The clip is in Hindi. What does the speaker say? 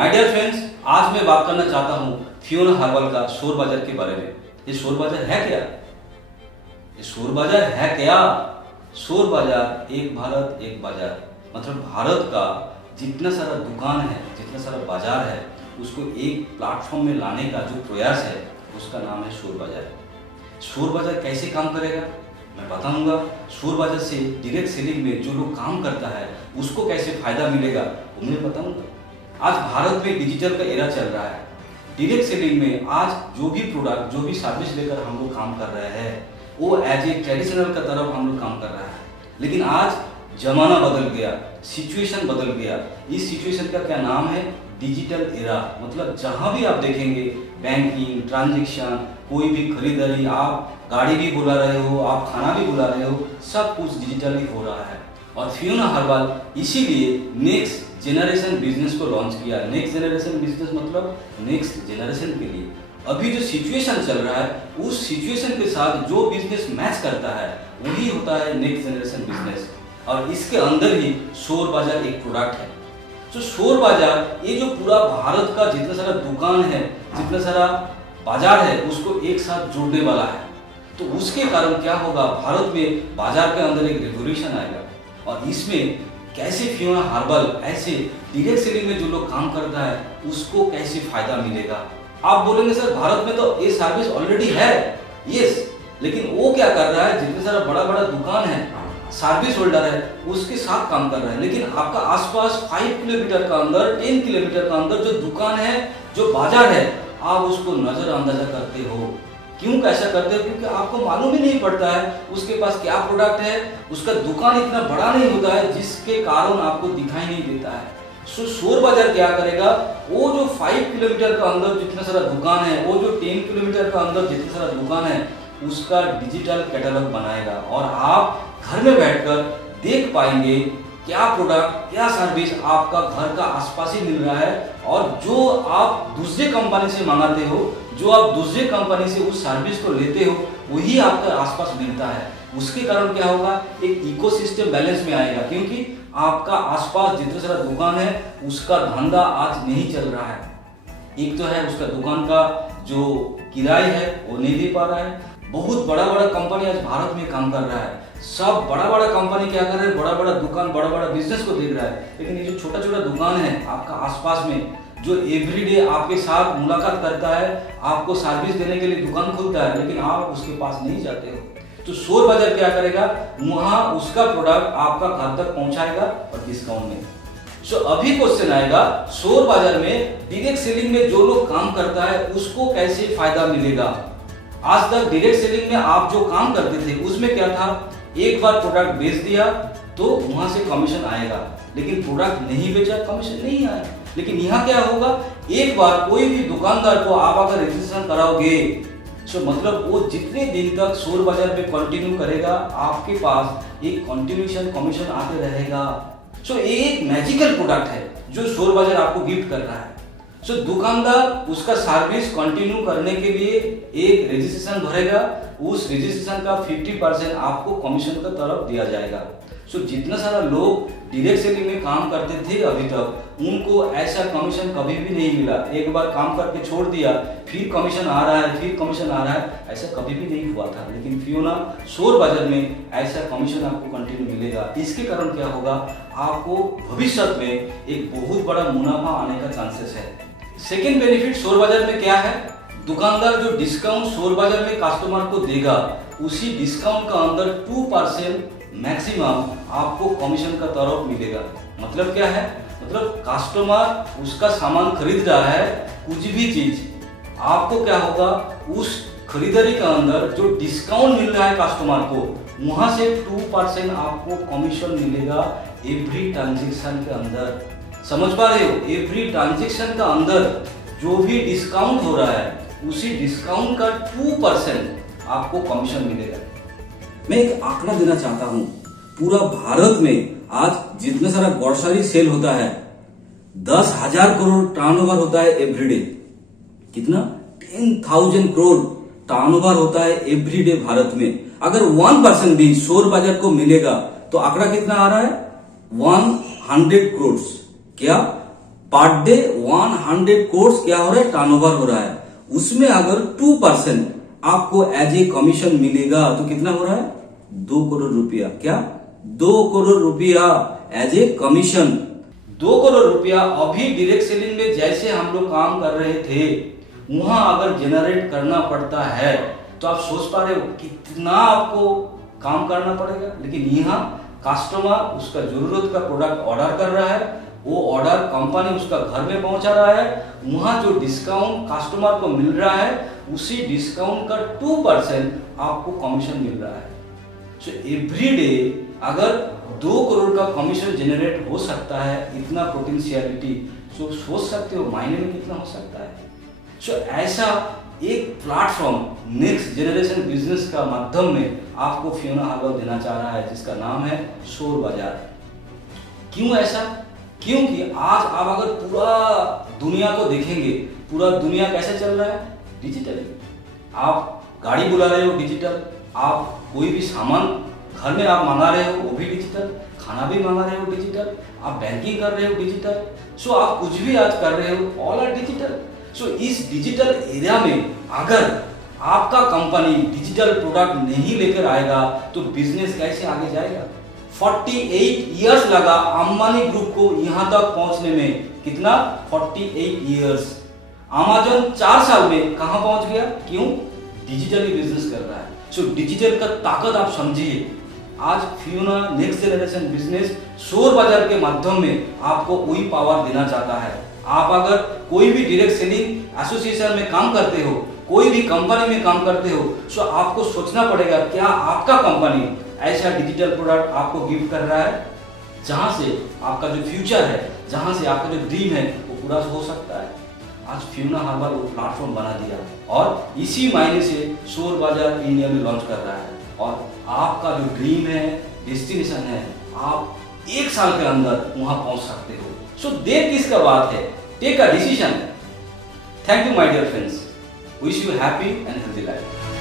माय डियर फ्रेंड्स, आज मैं बात करना चाहता हूँ फियोना हर्बल का शोर बाजार के बारे में। ये शोर बाजार है क्या? ये शोर बाजार है क्या? शोर बाजार एक भारत एक बाजार, मतलब भारत का जितना सारा दुकान है, जितना सारा बाजार है, उसको एक प्लेटफॉर्म में लाने का जो प्रयास है उसका नाम है शोर बाजार। शोर बाजार कैसे काम करेगा मैं बताऊंगा। शोर बाजार से डायरेक्ट सेलिंग में जो लोग काम करता है उसको कैसे फायदा मिलेगा वो मैं बताऊंगा। आज भारत में डिजिटल का एरा चल रहा है। डायरेक्ट सेलिंग में आज जो भी प्रोडक्ट, जो भी सर्विस लेकर हम लोग काम कर रहे हैं वो एज ए ट्रेडिशनल का तरफ हम लोग काम कर रहा है। लेकिन आज जमाना बदल गया, सिचुएशन बदल गया। इस सिचुएशन का क्या नाम है? Digital era. मतलब जहां भी आप देखेंगे बैंकिंग, ट्रांजैक्शन, कोई भी खरीदारी, आप गाड़ी भी बुला रहे हो, आप खाना भी बुला रहे हो, सब कुछ डिजिटली हो रहा है। और फियोना हर्बल इसीलिए नेक्स्ट जेनरेशन बिजनेस को लॉन्च किया। नेक्स्ट जेनरेशन बिजनेस मतलब नेक्स्ट जेनरेशन के लिए अभी जो सिचुएशन चल रहा है उस सिचुएशन के साथ जो बिजनेस मैच करता है वही होता है नेक्स्ट जेनरेशन बिजनेस। और इसके अंदर ही शोर बाजार एक प्रोडक्ट है। तो शोर बाजार ये जो पूरा भारत का जितना सारा दुकान है, जितना सारा बाजार है, उसको एक साथ जोड़ने वाला है। तो उसके कारण क्या होगा, भारत में बाजार के अंदर एक रेवोल्यूशन आएगा। और इसमें कैसे फियोना हर्बल ऐसे डायरेक्ट सेलिंग में जो लोग काम करता है उसको कैसे फायदा मिलेगा। आप बोलेंगे सर भारत में तो ये सर्विस ऑलरेडी है। यस, लेकिन वो क्या कर रहा है, जितने सारा बड़ा बड़ा दुकान है, सर्विस होल्डर है, उसके साथ काम कर रहा है। लेकिन आपका आसपास 5 किलोमीटर का अंदर, 10 किलोमीटर का अंदर जो दुकान है, जो बाजार है, आप उसको नजरअंदाजा करते हो। क्यों कैसा करते हो? क्योंकि आपको मालूम ही नहीं पड़ता है उसके पास क्या प्रोडक्ट है। उसका दुकान इतना बड़ा नहीं होता है जिसके कारण आपको दिखाई नहीं देता है। सो शोर बाजार क्या करेगा, वो जो 5 किलोमीटर का अंदर जितना सारा दुकान है, वो जो 10 किलोमीटर का अंदर जितना सारा दुकान है, उसका डिजिटल कैटलॉग बनाएगा और आप घर में बैठकर देख पाएंगे क्या प्रोडक्ट, क्या सर्विस आपका घर का आसपास ही मिल रहा है। और जो आप दूसरे कंपनी से मंगाते हो, जो आप दूसरे कंपनी से उस सर्विस को लेते हो, वही आपके आसपास मिलता है। उसके कारण क्या होगा, एक इकोसिस्टम बैलेंस में आएगा। क्योंकि आपका आसपास जितना सारा दुकान है उसका धंधा आज नहीं चल रहा है। एक तो है उसका दुकान का जो किराया है वो नहीं दे पा रहा है। बहुत बड़ा बड़ा कंपनी आज भारत में काम कर रहा है। सब बड़ा बड़ा कंपनी क्या कर रहे हैं, बड़ा बड़ा दुकान, बड़ा बड़ा बिजनेस को देख रहा है। लेकिन ये जो छोटा छोटा दुकान है आपका आसपास में, जो एवरीडे आपके साथ मुलाकात करता है, आपको सर्विस देने के लिए दुकान खोलता है, लेकिन आप उसके पास नहीं जाते हो। तो शोर बाजार क्या करेगा, वहां उसका प्रोडक्ट आपका घर तक पहुंचाएगा और डिस्काउंट में। सो अभी क्वेश्चन आएगा, शोर बाजार में डायरेक्ट सेलिंग में जो लोग काम करता है उसको कैसे फायदा मिलेगा। आज तक डायरेक्ट सेलिंग में आप जो काम करते थे उसमें क्या था, एक बार प्रोडक्ट बेच दिया तो वहां से कमीशन आएगा, लेकिन प्रोडक्ट नहीं बेचा कमीशन नहीं आया। लेकिन यहाँ क्या होगा, एक बार कोई भी दुकानदार को आप अगर रजिस्ट्रेशन कराओगे तो मतलब वो जितने दिन तक शोर बाजार में कंटिन्यू करेगा आपके पास एक कंटिन्यूएशन कमीशन आते रहेगा। सो ये एक मैजिकल प्रोडक्ट है जो शोर बाजार आपको गिफ्ट कर रहा है। सो दुकानदार उसका सर्विस कंटिन्यू करने के लिए एक रजिस्ट्रेशन भरेगा, उस रजिस्ट्रेशन का 50% आपको कमीशन का तरफ दिया जाएगा। सो जितना सारा लोग डायरेक्ट सेलिंग में काम करते थे अभी तक, उनको ऐसा कमीशन कभी भी नहीं मिला। एक बार काम करके छोड़ दिया, फिर कमीशन आ रहा है, फिर कमीशन आ रहा है, ऐसा कभी भी नहीं हुआ था। लेकिन फियोना शोर बाजार में ऐसा कमीशन आपको कंटिन्यू मिलेगा। इसके कारण क्या होगा, आपको भविष्य में एक बहुत बड़ा मुनाफा आने का चांसेस है। सेकेंड बेनिफिट शोर बाजार में क्या है, दुकानदार जो डिस्काउंट शोर बाजार में कस्टमर को देगा, उसी डिस्काउंट का अंदर 2% मैक्सिमम आपको कमीशन का तरफ मिलेगा। मतलब क्या है, मतलब कस्टमर उसका सामान खरीद रहा है, कुछ भी चीज, आपको क्या होगा, उस खरीदारी के अंदर जो डिस्काउंट मिल रहा है कस्टमर को, वहां से 2% आपको कमीशन मिलेगा एवरी ट्रांजेक्शन के अंदर। समझ पा रहे हो, एवरी ट्रांजेक्शन का अंदर जो भी डिस्काउंट हो रहा है उसी डिस्काउंट का 2% आपको कमीशन मिलेगा। मैं एक आंकड़ा देना चाहता हूं, पूरा भारत में आज जितना सारा ग्रोसरी सेल होता है 10,000 करोड़ टर्नओवर होता है एवरीडे। कितना? 10,000 करोड़ टर्नओवर होता है एवरीडे भारत में। अगर 1% भी शोर बाजार को मिलेगा तो आंकड़ा कितना आ रहा है, 100 करोड़। क्या पर डे 100 करोड़ क्या हो रहा है, टर्नओवर हो रहा है। उसमें अगर 2% आपको एज ए कमीशन मिलेगा तो कितना हो रहा है, 2 करोड़ रुपया। क्या, 2 करोड़ रुपया एज ए कमीशन। 2 करोड़ रुपया अभी डायरेक्ट सेलिंग में जैसे हम लोग काम कर रहे थे वहां अगर जनरेट करना पड़ता है तो आप सोच पा रहे हो कितना आपको काम करना पड़ेगा। लेकिन यहाँ कस्टमर उसका जरूरत का प्रोडक्ट ऑर्डर कर रहा है, वो ऑर्डर कंपनी उसका घर में पहुंचा रहा है, वहां जो डिस्काउंट कस्टमर को मिल रहा है उसी डिस्काउंट का 2% आपको कमीशन मिल रहा है। सो एवरी डे अगर 2 करोड़ का कमीशन जनरेट हो सकता है, इतना पोटेंशियलिटी, सो सोच सकते हो मायने में कितना हो सकता है। सो ऐसा एक प्लेटफॉर्म नेक्स्ट जनरेशन बिजनेस का माध्यम में आपको फियोना हार्बल देना चाह रहा है जिसका नाम है शोर बाजार। क्यों ऐसा? क्योंकि आज आप अगर पूरा दुनिया को देखेंगे, पूरा दुनिया कैसे चल रहा है, डिजिटली। आप गाड़ी बुला रहे हो डिजिटल, आप कोई भी सामान घर में आप मंगा रहे हो वो भी डिजिटल, खाना भी मंगा रहे हो डिजिटल, आप बैंकिंग कर रहे हो डिजिटल। सो आप कुछ भी आज कर रहे हो ऑल आर डिजिटल। सो इस डिजिटल एरिया में अगर आपका कंपनी डिजिटल प्रोडक्ट नहीं लेकर आएगा तो बिजनेस कैसे आगे जाएगा। 48 इयर्स लगा अंबानी ग्रुप को यहां तक पहुंचने में। कितना? 48 इयर्स। अमेज़न 4 साल में कहां पहुंच गया? क्यों? डिजिटली बिजनेस कर रहा है। सो डिजिटल का ताकत आप समझिए। आज फियोना नेक्स्ट जनरेशन बिजनेस शोर बाजार के माध्यम में आपको वही पावर देना चाहता है। आप अगर कोई भी डायरेक्ट सेलिंग एसोसिएशन में काम करते हो, कोई भी कंपनी में काम करते हो, सो आपको सोचना पड़ेगा क्या आपका कंपनी ऐसा डिजिटल प्रोडक्ट आपको गिफ्ट कर रहा है जहां से आपका जो फ्यूचर है, जहां से आपका जो ड्रीम है वो पूरा हो सकता है। आज फियोना हार्बल वो प्लेटफॉर्म बना दिया और इसी महीने से शोर बाजार इंडिया में लॉन्च कर रहा है। और आपका जो ड्रीम है, डेस्टिनेशन है, आप 1 साल के अंदर वहां पहुंच सकते हो। सो देर किसका बात है, take a decision. Thank you my dear friends, wish you happy and healthy life.